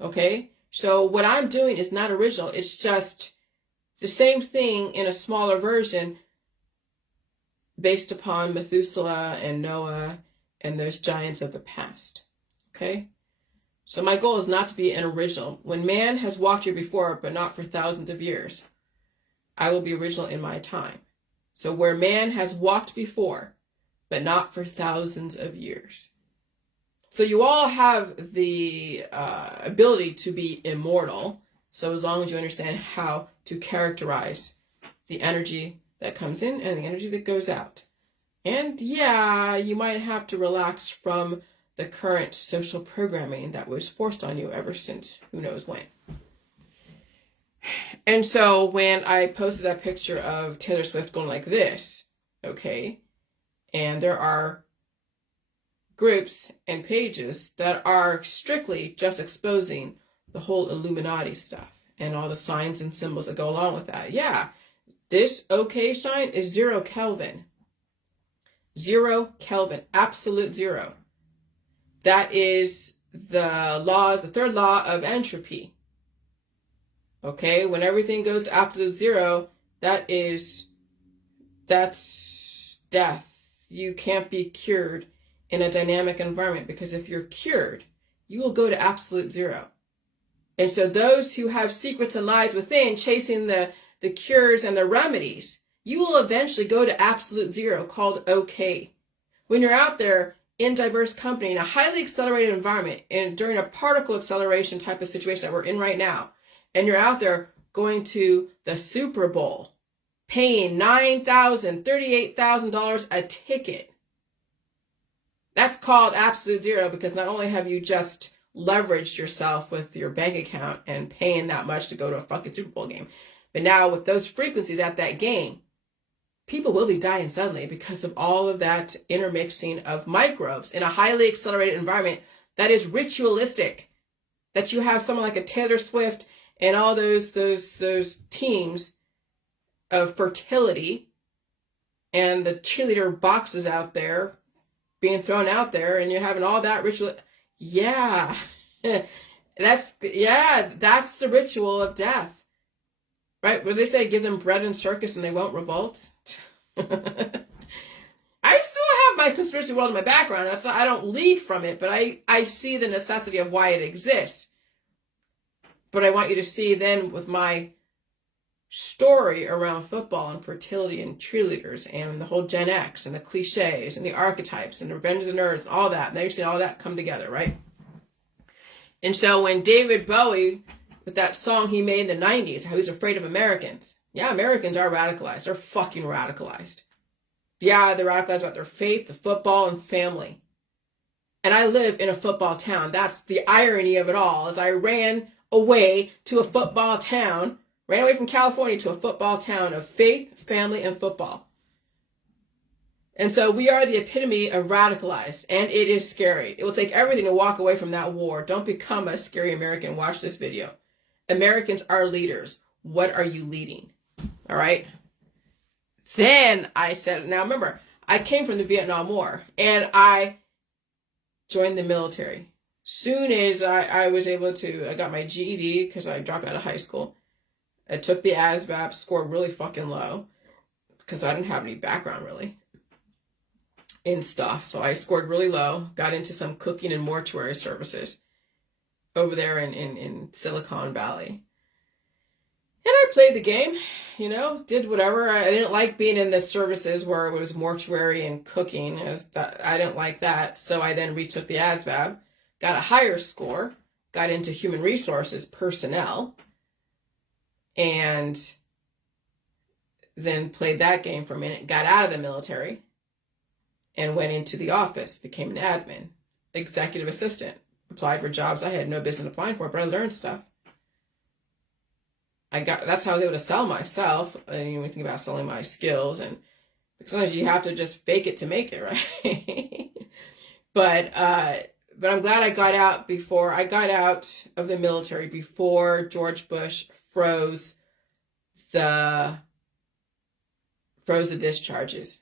Okay? So what I'm doing is not original. It's just the same thing in a smaller version based upon Methuselah and Noah and those giants of the past. Okay? So my goal is not to be an original. When man has walked here before, but not for thousands of years, I will be original in my time. So where man has walked before, but not for thousands of years. So you all have the ability to be immortal. So as long as you understand how to characterize the energy that comes in and the energy that goes out. And yeah, you might have to relax from the current social programming that was forced on you ever since who knows when. And so when I posted that picture of Taylor Swift going like this, okay, and there are groups and pages that are strictly just exposing the whole Illuminati stuff and all the signs and symbols that go along with that. Yeah, this okay sign is 0 Kelvin. 0 Kelvin, absolute zero. That is the third law of entropy. Okay, when everything goes to absolute zero, that's death. You can't be cured in a dynamic environment, because if you're cured, you will go to absolute zero. And so those who have secrets and lies within, chasing the cures and the remedies, you will eventually go to absolute zero, called okay. When you're out there in diverse company, in a highly accelerated environment, and during a particle acceleration type of situation that we're in right now, and you're out there going to the Super Bowl, paying $9,000, $38,000 a ticket. That's called absolute zero, because not only have you just leveraged yourself with your bank account and paying that much to go to a fucking Super Bowl game, but now with those frequencies at that game, people will be dying suddenly because of all of that intermixing of microbes in a highly accelerated environment that is ritualistic. That you have someone like a Taylor Swift and all those teams of fertility and the cheerleader boxes out there being thrown out there, and you're having all that ritual. Yeah, that's the ritual of death, right? Where they say give them bread and circus and they won't revolt. I still have my conspiracy world in my background. So I don't lead from it, but I see the necessity of why it exists. But I want you to see then with my story around football and fertility and cheerleaders and the whole Gen X and the cliches and the archetypes and the Revenge of the Nerds and all that. And then you see all that come together, right? And so when David Bowie, with that song he made in the 90s, how he's afraid of Americans. Yeah, Americans are radicalized. They're fucking radicalized. Yeah, they're radicalized about their faith, the football, and family. And I live in a football town. That's the irony of it all, as I ran away to a football town, ran away from California to a football town of faith, family, and football. And so we are the epitome of radicalized, and it is scary. It will take everything to walk away from that war. Don't become a scary American. Watch this video. Americans are leaders. What are you leading? All right? Then I said, now remember, I came from the Vietnam War, and I joined the military. Soon as I was able to, I got my GED because I dropped out of high school. I took the ASVAB, scored really fucking low because I didn't have any background really. in stuff. So I scored really low, got into some cooking and mortuary services over there in Silicon Valley. And I played the game, did whatever. I didn't like being in the services where it was mortuary and cooking. I didn't like that. So I then retook the ASVAB, got a higher score, got into human resources personnel, and then played that game for a minute, got out of the military, and went into the office, became an admin, executive assistant, applied for jobs I had no business applying for, but I learned stuff. That's how I was able to sell myself. And you think about selling my skills, and sometimes you have to just fake it to make it, right? But I'm glad I got out of the military before George Bush froze the discharges.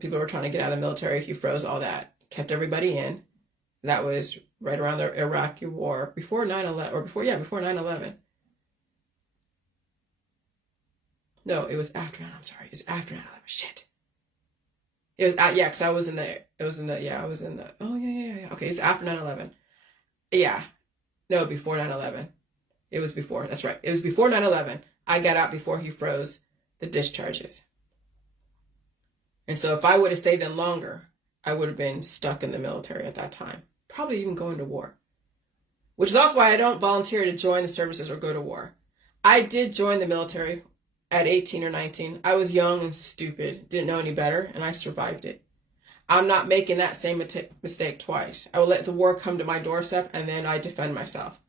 People were trying to get out of the military. He froze all that, kept everybody in. That was right around the Iraqi war, before 9/11, before 9/11. No, it was after. I'm sorry, it was after 9/11. Shit. It was because I was in the. Oh yeah. Okay, it's after 9/11. Yeah, no, before 9/11. It was before. That's right. It was before 9/11. I got out before he froze the discharges. And so if I would have stayed in longer, I would have been stuck in the military at that time. Probably even going to war. Which is also why I don't volunteer to join the services or go to war. I did join the military at 18 or 19. I was young and stupid, didn't know any better, and I survived it. I'm not making that same mistake twice. I will let the war come to my doorstep, and then I defend myself.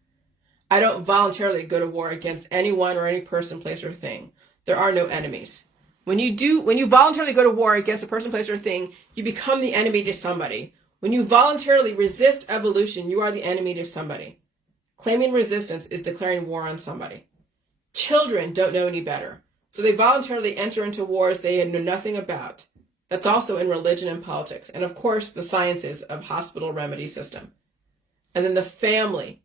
I don't voluntarily go to war against anyone or any person, place, or thing. There are no enemies. When you voluntarily go to war against a person, place, or thing, you become the enemy to somebody. When you voluntarily resist evolution, you are the enemy to somebody. Claiming resistance is declaring war on somebody. Children don't know any better, so they voluntarily enter into wars they know nothing about. That's also in religion and politics, and of course the sciences of hospital remedy system. And then the family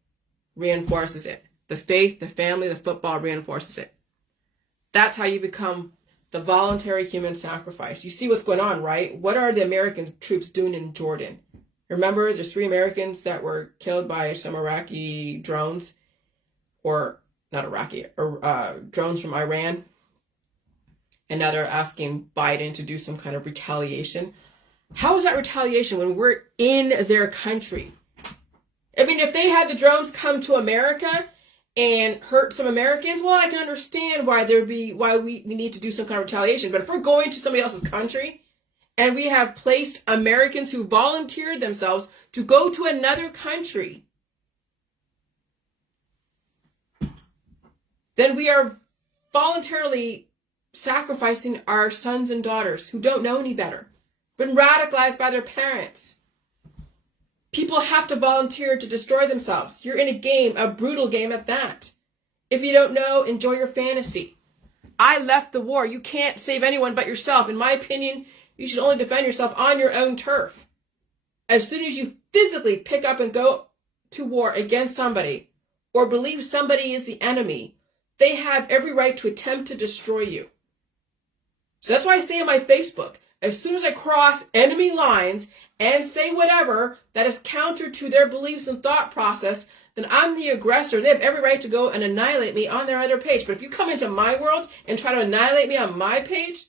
reinforces it. The faith, the family, the football reinforces it. That's how you become the voluntary human sacrifice. You see what's going on, right? What are the American troops doing in Jordan? Remember, there's 3 Americans that were killed by some Iraqi drones, or not Iraqi, or drones from Iran. And now they're asking Biden to do some kind of retaliation. How is that retaliation when we're in their country? I mean, if they had the drones come to America and hurt some Americans, well, I can understand why we need to do some kind of retaliation. But if we're going to somebody else's country and we have placed Americans who volunteered themselves to go to another country, then we are voluntarily sacrificing our sons and daughters who don't know any better, been radicalized by their parents. People have to volunteer to destroy themselves. You're in a game, a brutal game at that. If you don't know, enjoy your fantasy. I left the war. You can't save anyone but yourself. In my opinion, you should only defend yourself on your own turf. As soon as you physically pick up and go to war against somebody or believe somebody is the enemy, they have every right to attempt to destroy you. So that's why I say on my Facebook, as soon as I cross enemy lines and say whatever that is counter to their beliefs and thought process, then I'm the aggressor. They have every right to go and annihilate me on their other page. But if you come into my world and try to annihilate me on my page,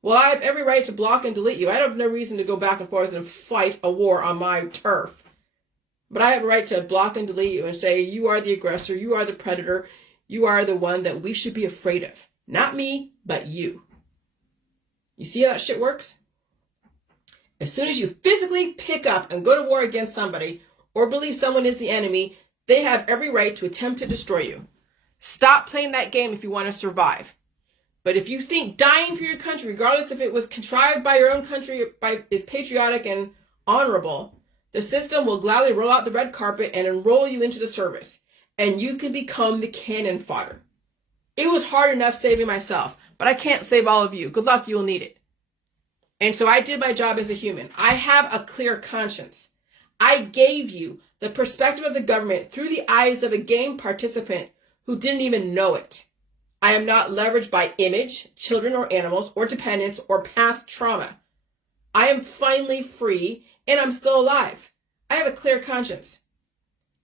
well, I have every right to block and delete you. I have no reason to go back and forth and fight a war on my turf. But I have a right to block and delete you and say, you are the aggressor, you are the predator, you are the one that we should be afraid of. Not me, but you. You see how that shit works? As soon as you physically pick up and go to war against somebody or believe someone is the enemy, they have every right to attempt to destroy you. Stop playing that game if you want to survive. But if you think dying for your country, regardless if it was contrived by your own country, is patriotic and honorable, the system will gladly roll out the red carpet and enroll you into the service. And you can become the cannon fodder. It was hard enough saving myself, but I can't save all of you. Good luck, you'll need it. And so I did my job as a human. I have a clear conscience. I gave you the perspective of the government through the eyes of a game participant who didn't even know it. I am not leveraged by image, children or animals, or dependents, or past trauma. I am finally free and I'm still alive. I have a clear conscience.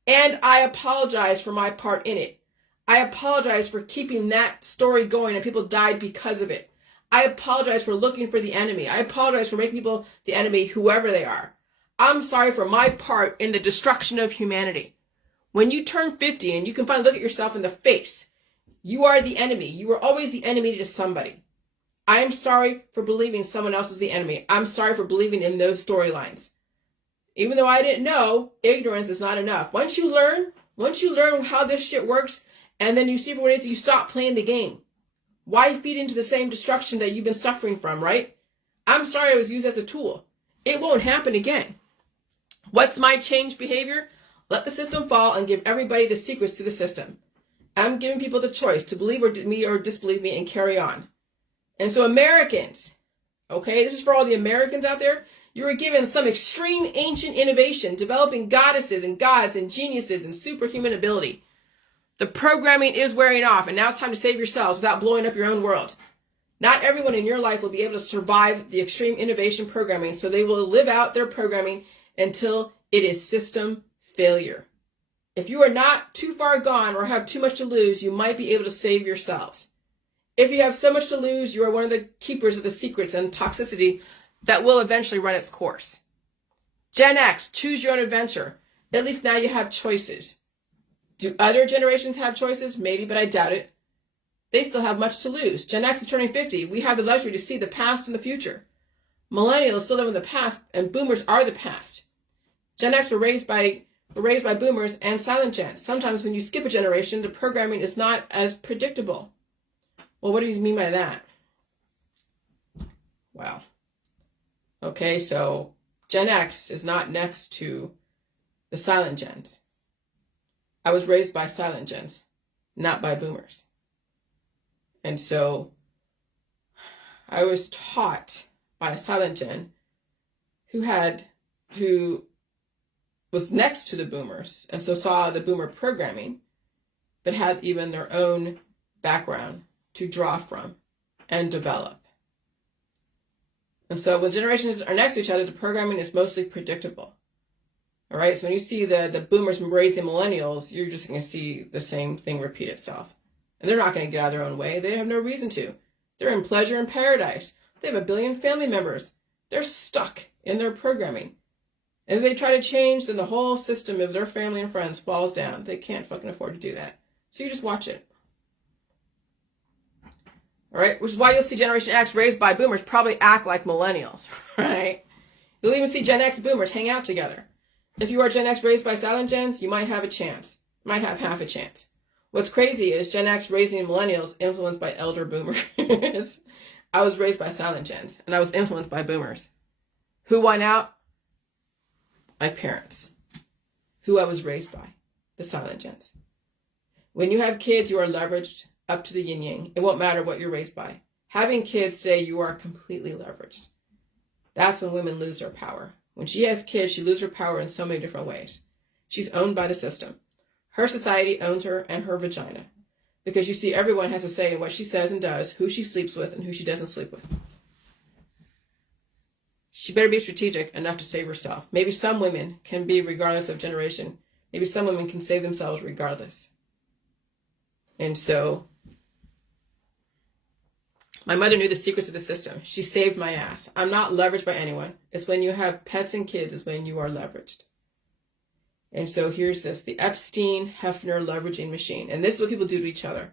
And I apologize for my part in it. I apologize for keeping that story going and people died because of it. I apologize for looking for the enemy. I apologize for making people the enemy, whoever they are. I'm sorry for my part in the destruction of humanity. When you turn 50 and you can finally look at yourself in the face, you are the enemy. You were always the enemy to somebody. I am sorry for believing someone else was the enemy. I'm sorry for believing in those storylines. Even though I didn't know, ignorance is not enough. Once you learn how this shit works, and then you see for what it is, you stop playing the game. Why feed into the same destruction that you've been suffering from, right? I'm sorry I was used as a tool. It won't happen again. What's my changed behavior? Let the system fall and give everybody the secrets to the system. I'm giving people the choice to believe me or disbelieve me and carry on. And so Americans, okay, this is for all the Americans out there, you were given some extreme ancient innovation, developing goddesses and gods and geniuses and superhuman ability. The programming is wearing off, and now it's time to save yourselves without blowing up your own world. Not everyone in your life will be able to survive the extreme innovation programming, so they will live out their programming until it is system failure. If you are not too far gone or have too much to lose, you might be able to save yourselves. If you have so much to lose, you are one of the keepers of the secrets and toxicity that will eventually run its course. Gen X, choose your own adventure. At least now you have choices. Do other generations have choices? Maybe, but I doubt it. They still have much to lose. Gen X is turning 50. We have the luxury to see the past and the future. Millennials still live in the past, and boomers are the past. Gen X were raised by boomers and silent gens. Sometimes when you skip a generation, the programming is not as predictable. Well, what do you mean by that? Wow. Okay, so Gen X is not next to the silent gens. I was raised by silent gens, not by boomers. And so I was taught by a silent gen who was next to the boomers and so saw the boomer programming, but had even their own background to draw from and develop. And so when generations are next to each other, the programming is mostly predictable. All right, so when you see the boomers raising millennials, you're just going to see the same thing repeat itself. And they're not going to get out of their own way. They have no reason to. They're in pleasure and paradise. They have 1 billion family members. They're stuck in their programming. And if they try to change, then the whole system of their family and friends falls down. They can't fucking afford to do that. So you just watch it. All right, which is why you'll see Generation X raised by boomers probably act like millennials, right? You'll even see Gen X boomers hang out together. If you are Gen X raised by silent gens, you might have a chance. Might have half a chance. What's crazy is Gen X raising millennials influenced by elder boomers. I was raised by silent gens, and I was influenced by boomers. Who won out? My parents. Who I was raised by, the silent gens. When you have kids, you are leveraged up to the yin-yang. It won't matter what you're raised by. Having kids today, you are completely leveraged. That's when women lose their power. When she has kids, she loses her power in so many different ways. She's owned by the system. Her society owns her and her vagina. Because you see, everyone has a say in what she says and does, who she sleeps with and who she doesn't sleep with. She better be strategic enough to save herself. Maybe some women can be regardless of generation. Maybe some women can save themselves regardless. And so, my mother knew the secrets of the system. She saved my ass. I'm not leveraged by anyone. It's when you have pets and kids is when you are leveraged. And so here's this, the Epstein-Hefner leveraging machine. And this is what people do to each other.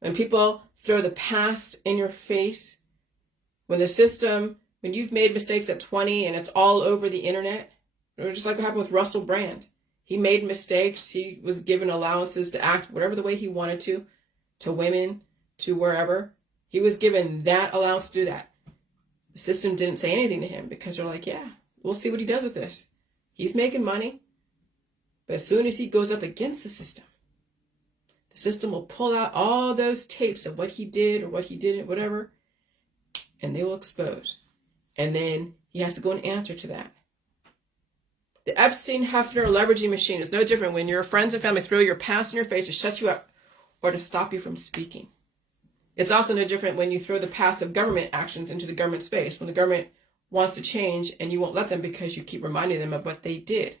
When people throw the past in your face, when you've made mistakes at 20 and it's all over the internet, or just like what happened with Russell Brand. He made mistakes. He was given allowances to act whatever the way he wanted to women, to wherever. He was given that allowance to do that. The system didn't say anything to him because they're like, yeah, we'll see what he does with this. He's making money. But as soon as he goes up against the system will pull out all those tapes of what he did or what he didn't, whatever, and they will expose. And then he has to go and answer to that. The Epstein-Hefner leveraging machine is no different when your friends and family throw your past in your face to shut you up or to stop you from speaking. It's also no different when you throw the past of government actions into the government space, when the government wants to change and you won't let them because you keep reminding them of what they did.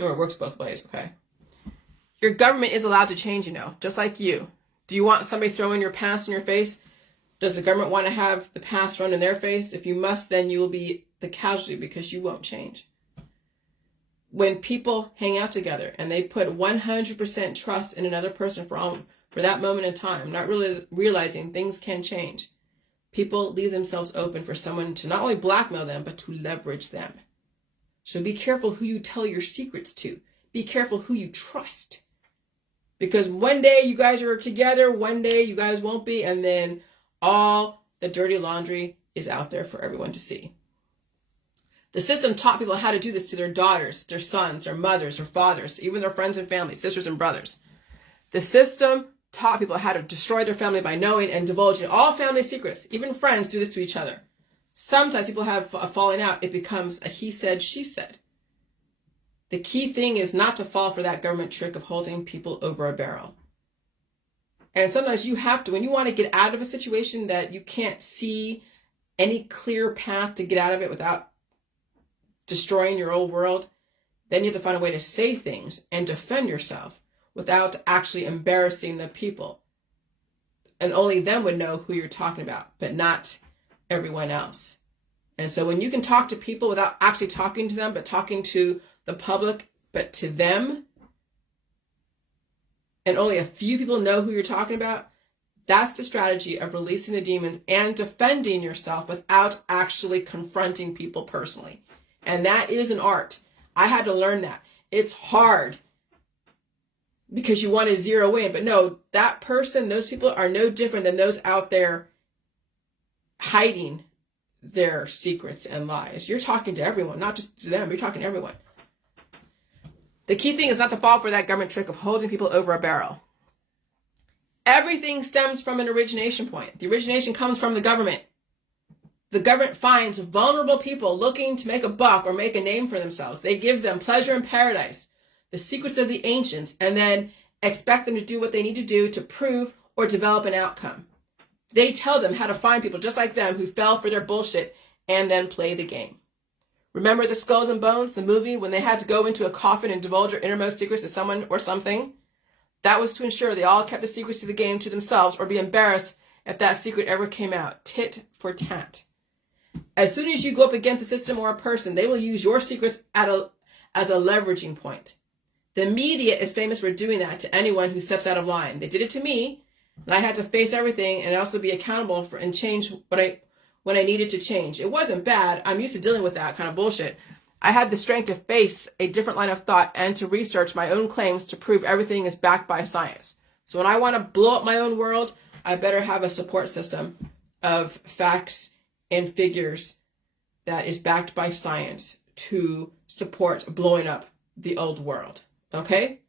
Or it works both ways, okay? Your government is allowed to change, just like you. Do you want somebody throwing your past in your face? Does the government want to have the past thrown in their face? If you must, then you will be the casualty because you won't change. When people hang out together and they put 100% trust in another person for that moment in time, not really realizing things can change, people leave themselves open for someone to not only blackmail them, but to leverage them. So be careful who you tell your secrets to. Be careful who you trust. Because one day you guys are together, one day you guys won't be, and then all the dirty laundry is out there for everyone to see. The system taught people how to do this to their daughters, their sons, their mothers, their fathers, even their friends and family, sisters and brothers. The system taught people how to destroy their family by knowing and divulging all family secrets. Even friends do this to each other. Sometimes people have a falling out. It becomes a he said, she said. The key thing is not to fall for that government trick of holding people over a barrel. And sometimes you have to, when you want to get out of a situation that you can't see any clear path to get out of it without destroying your old world, then you have to find a way to say things and defend yourself without actually embarrassing the people. And only them would know who you're talking about, but not everyone else. And so when you can talk to people without actually talking to them, but talking to the public, but to them, and only a few people know who you're talking about, that's the strategy of releasing the demons and defending yourself without actually confronting people personally. And that is an art. I had to learn that. It's hard because you want to zero in. But no, that person, those people are no different than those out there hiding their secrets and lies. You're talking to everyone, not just to them. You're talking to everyone. The key thing is not to fall for that government trick of holding people over a barrel. Everything stems from an origination point. The origination comes from the government. The government finds vulnerable people looking to make a buck or make a name for themselves. They give them pleasure and paradise, the secrets of the ancients, and then expect them to do what they need to do to prove or develop an outcome. They tell them how to find people just like them who fell for their bullshit and then play the game. Remember the Skulls and Bones, the movie, when they had to go into a coffin and divulge their innermost secrets to someone or something? That was to ensure they all kept the secrets to the game to themselves or be embarrassed if that secret ever came out. Tit for tat. As soon as you go up against a system or a person, they will use your secrets as a leveraging point. The media is famous for doing that to anyone who steps out of line. They did it to me, and I had to face everything and also be accountable for and change when I needed to change. It wasn't bad. I'm used to dealing with that kind of bullshit. I had the strength to face a different line of thought and to research my own claims to prove everything is backed by science. So when I want to blow up my own world, I better have a support system of facts and figures that is backed by science to support blowing up the old world. Okay?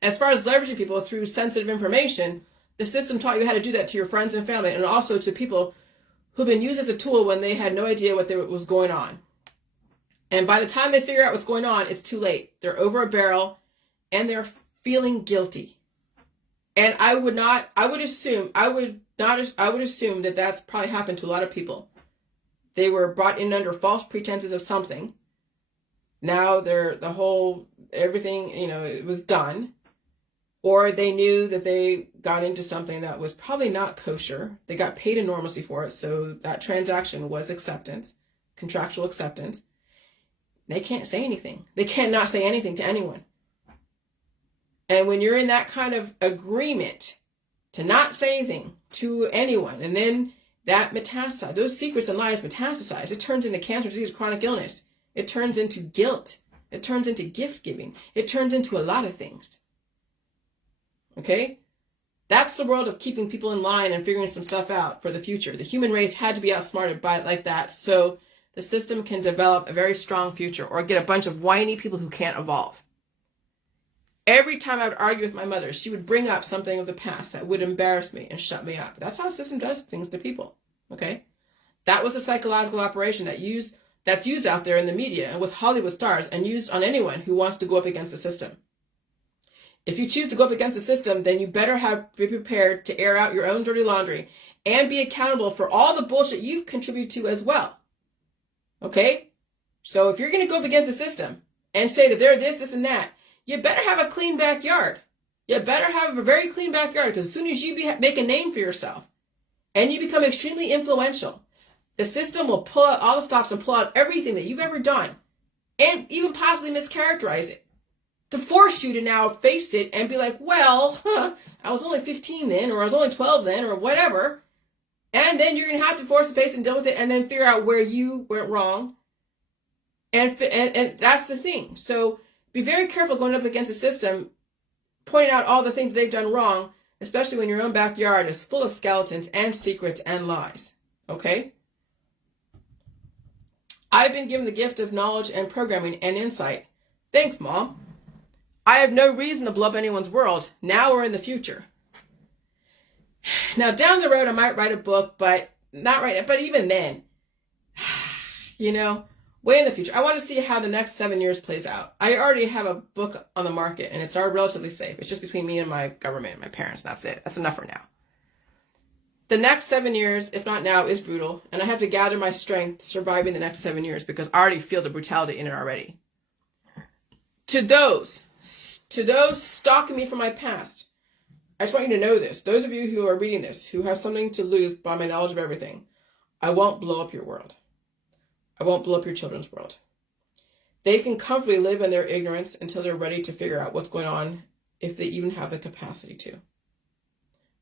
As far as leveraging people through sensitive information, the system taught you how to do that to your friends and family, and also to people who've been used as a tool when they had no idea what was going on. And by the time they figure out what's going on, it's too late. They're over a barrel and they're feeling guilty. And I would assume that that's probably happened to a lot of people. They were brought in under false pretenses of something. Now everything, it was done. Or they knew that they got into something that was probably not kosher. They got paid enormously for it. So that transaction was acceptance, contractual acceptance. They can't say anything. They cannot say anything to anyone. And when you're in that kind of agreement to not say anything to anyone, and then that metastasizes, those secrets and lies metastasize, it turns into cancer, disease, chronic illness. It turns into guilt. It turns into gift giving. It turns into a lot of things. Okay? That's the world of keeping people in line and figuring some stuff out for the future. The human race had to be outsmarted by it like that, so the system can develop a very strong future or get a bunch of whiny people who can't evolve. Every time I would argue with my mother, she would bring up something of the past that would embarrass me and shut me up. That's how the system does things to people. Okay? That was a psychological operation that's used out there in the media and with Hollywood stars and used on anyone who wants to go up against the system. If you choose to go up against the system, then you better be prepared to air out your own dirty laundry and be accountable for all the bullshit you've contributed to as well. Okay? So if you're going to go up against the system and say that they're this, and that, you better have a clean backyard. You better have a very clean backyard, because as soon as you make a name for yourself and you become extremely influential, the system will pull out all the stops and pull out everything that you've ever done and even possibly mischaracterize it to force you to now face it and be like, well, I was only 15 then, or I was only 12 then, or whatever. And then you're going to have to force to face and deal with it and then figure out where you went wrong. And that's the thing. So be very careful going up against the system, pointing out all the things they've done wrong, especially when your own backyard is full of skeletons and secrets and lies. Okay? I've been given the gift of knowledge and programming and insight. Thanks, Mom. I have no reason to blow up anyone's world, now or in the future. Now, down the road, I might write a book, but not right now. But even then, you know, way in the future. I want to see how the next 7 years plays out. I already have a book on the market, and it's relatively safe. It's just between me and my government and my parents. That's it. That's enough for now. The next 7 years, if not now, is brutal, and I have to gather my strength surviving the next 7 years because I already feel the brutality in it already. To those stalking me from my past, I just want you to know this. Those of you who are reading this, who have something to lose by my knowledge of everything, I won't blow up your world. I won't blow up your children's world. They can comfortably live in their ignorance until they're ready to figure out what's going on, if they even have the capacity to.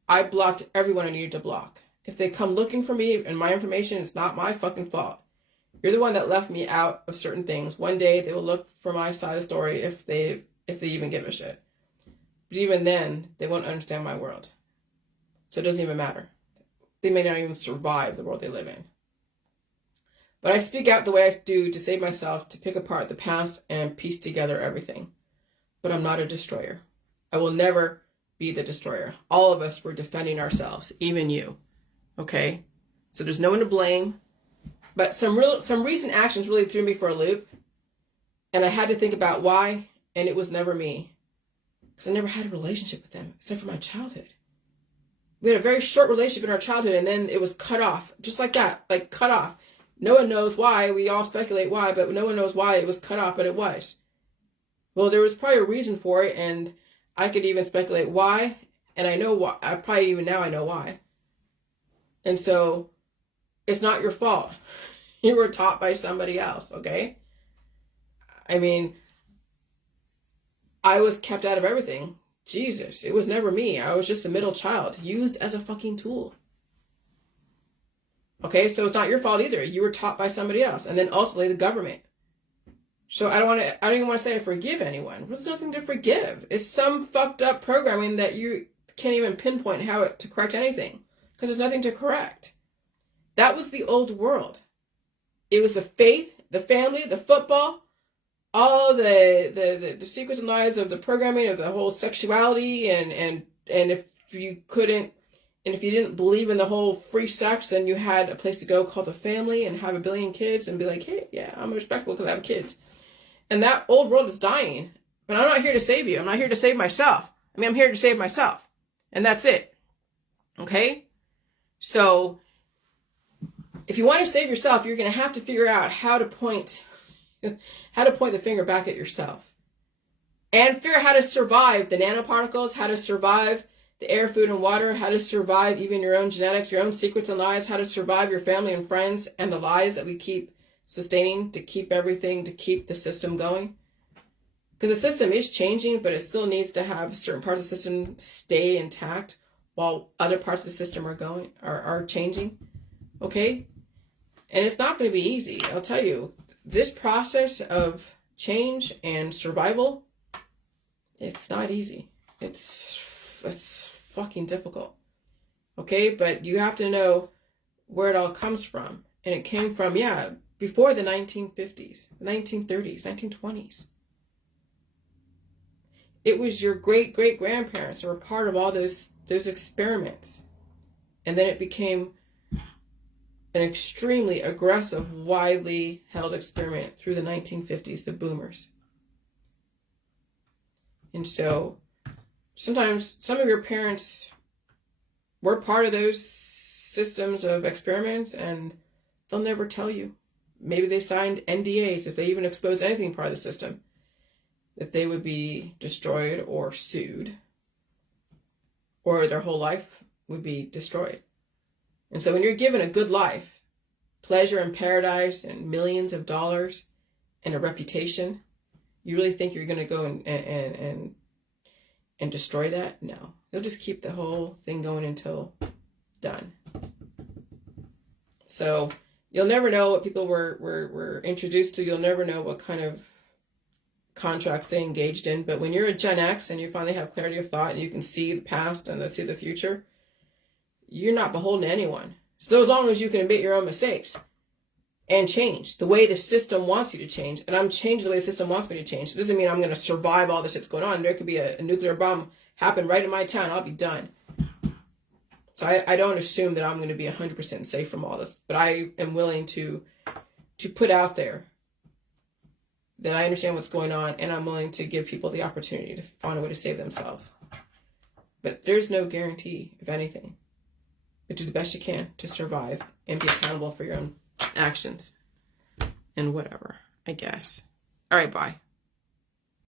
I blocked everyone I needed to block. If they come looking for me and my information, it's not my fucking fault. You're the one that left me out of certain things. One day they will look for my side of the story if they even give a shit. But even then, they won't understand my world. So it doesn't even matter. They may not even survive the world they live in. But I speak out the way I do to save myself, to pick apart the past and piece together everything. But I'm not a destroyer. I will never be the destroyer. All of us were defending ourselves, even you. Okay? So there's no one to blame. But some recent actions really threw me for a loop. And I had to think about why, and it was never me. Because I never had a relationship with them, except for my childhood. We had a very short relationship in our childhood, and then it was cut off. Just like that, like cut off. No one knows why. We all speculate why, but no one knows why it was cut off, but it was. Well, there was probably a reason for it, and I could even speculate why, and I know why. I probably even now I know why. And so, it's not your fault. You were taught by somebody else, okay? I mean, I was kept out of everything. Jesus, it was never me. I was just a middle child, used as a fucking tool. Okay, so it's not your fault either. You were taught by somebody else, and then ultimately the government. So I don't even want to say I forgive anyone. There's nothing to forgive. It's some fucked up programming that you can't even pinpoint how to correct anything, because there's nothing to correct. That was the old world. It was the faith, the family, the football, all the secrets and lies of the programming of the whole sexuality, and if you couldn't. And if you didn't believe in the whole free sex, then you had a place to go called the family and have a billion kids and be like, hey, yeah, I'm respectable because I have kids. And that old world is dying. But I'm not here to save you. I'm not here to save myself. I mean, I'm here to save myself. And that's it. Okay? So, if you want to save yourself, you're going to have to figure out how to point the finger back at yourself. And figure out how to survive the nanoparticles, how to survive the air, food, and water, how to survive even your own genetics, your own secrets and lies, how to survive your family and friends, and the lies that we keep sustaining to keep everything, to keep the system going. Because the system is changing, but it still needs to have certain parts of the system stay intact while other parts of the system are changing. Okay? And it's not going to be easy. I'll tell you, this process of change and survival, it's not easy. It's fucking difficult. Okay, but you have to know where it all comes from. And it came from, before the 1950s, 1930s, 1920s. It was your great-great-grandparents that were part of all those experiments. And then it became an extremely aggressive, widely held experiment through the 1950s, the boomers. And so sometimes some of your parents were part of those systems of experiments, and they'll never tell you. maybe they signed NDAs, if they even expose anything part of the system, that they would be destroyed or sued, or their whole life would be destroyed. And so when you're given a good life, pleasure and paradise and millions of dollars and a reputation, you really think you're going to go and destroy that? No. You'll just keep the whole thing going until done. So you'll never know what people were introduced to. You'll never know what kind of contracts they engaged in. But when you're a Gen X and you finally have clarity of thought and you can see the past and see the future, you're not beholden to anyone. So as long as you can admit your own mistakes and change the way the system wants you to change. And I'm changing the way the system wants me to change. It doesn't mean I'm going to survive all this that's going on. There could be a nuclear bomb happen right in my town. I'll be done. So I don't assume that I'm going to be 100% safe from all this. But I am willing to put out there that I understand what's going on, and I'm willing to give people the opportunity to find a way to save themselves. But there's no guarantee of anything. But do the best you can to survive and be accountable for your own actions and whatever, I guess. All right, bye.